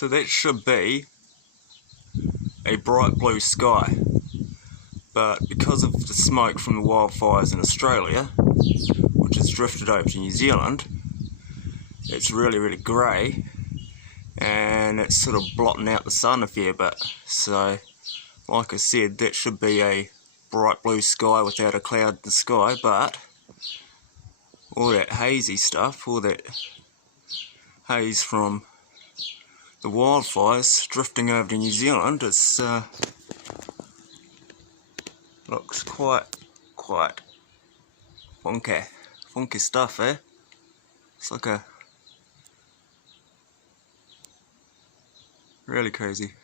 So that should be a bright blue sky, but because of the smoke from the wildfires in Australia, which has drifted over to New Zealand, it's really grey, and it's sort of blotting out the sun a fair bit. So like I said, that should be a bright blue sky without a cloud in the sky, but all that hazy stuff, all that haze from the wildfires drifting over to New Zealand, it's looks quite funky stuff, eh? It's like a really crazy.